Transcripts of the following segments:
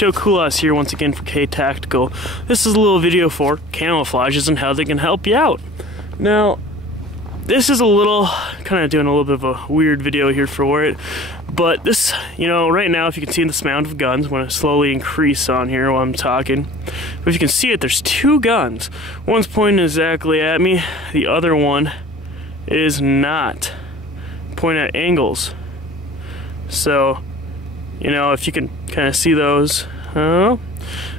Joe Kulas here once again for K Tactical. This is a little video for camouflages and how they can help you out. Now, this is a little, kind of doing a little bit of a weird video here for it, but this, you know, right now if you can see the sound of guns, I'm going to slowly increase on here while I'm talking. But if you can see it, there's two guns. One's pointing exactly at me, the other one is not, pointing at angles. So, you know, if you can kind of see those.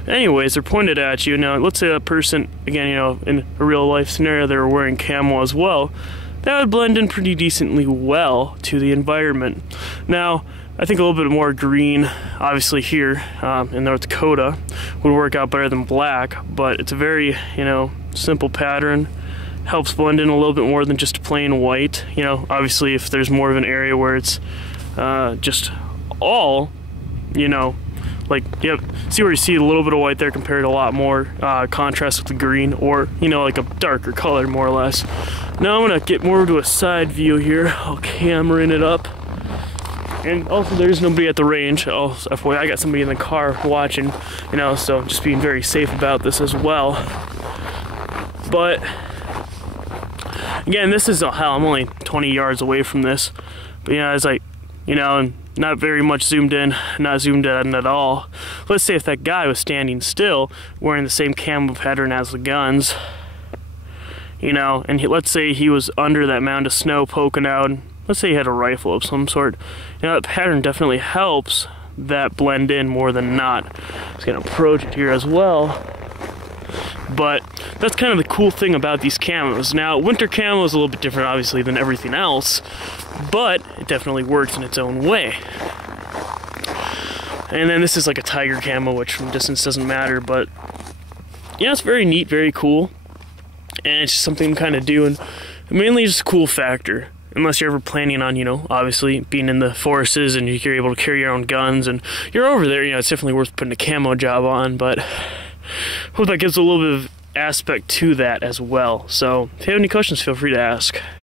Anyways, they're pointed at you. Now, let's say that person, again, you know, in a real life scenario, they're wearing camo as well. That would blend in pretty decently well to the environment. Now, I think a little bit more green, obviously here in North Dakota, would work out better than black, but it's a very, you know, simple pattern. Helps blend in a little bit more than just plain white. You know, obviously if there's more of an area where it's just all, you know, like, yep, see where you see a little bit of white there compared to a lot more contrast with the green, or, you know, like a darker color more or less. Now I'm gonna get more to a side view here. I'll camera it up. And also there's nobody at the range. Oh, FYI, I got somebody in the car watching, you know, so just being very safe about this as well. But again, this is, hell, I'm only 20 yards away from this. But, you know, it's like, you know, and not very much zoomed in, not zoomed in at all. Let's say if that guy was standing still, wearing the same camo pattern as the guns, you know, and let's say he was under that mound of snow poking out, let's say he had a rifle of some sort, you know, that pattern definitely helps that blend in more than not. I'm just gonna approach it here as well. But that's kind of the cool thing about these camos. Now, winter camo is a little bit different, obviously, than everything else, but it definitely works in its own way. And then this is like a tiger camo, which from distance doesn't matter, but yeah, it's very neat, very cool, and it's just something to kind of do, and mainly just a cool factor. Unless you're ever planning on, you know, obviously being in the forests and you're able to carry your own guns and you're over there, you know, it's definitely worth putting a camo job on, but hope that gives a little bit of aspect to that as well. So if you have any questions, feel free to ask.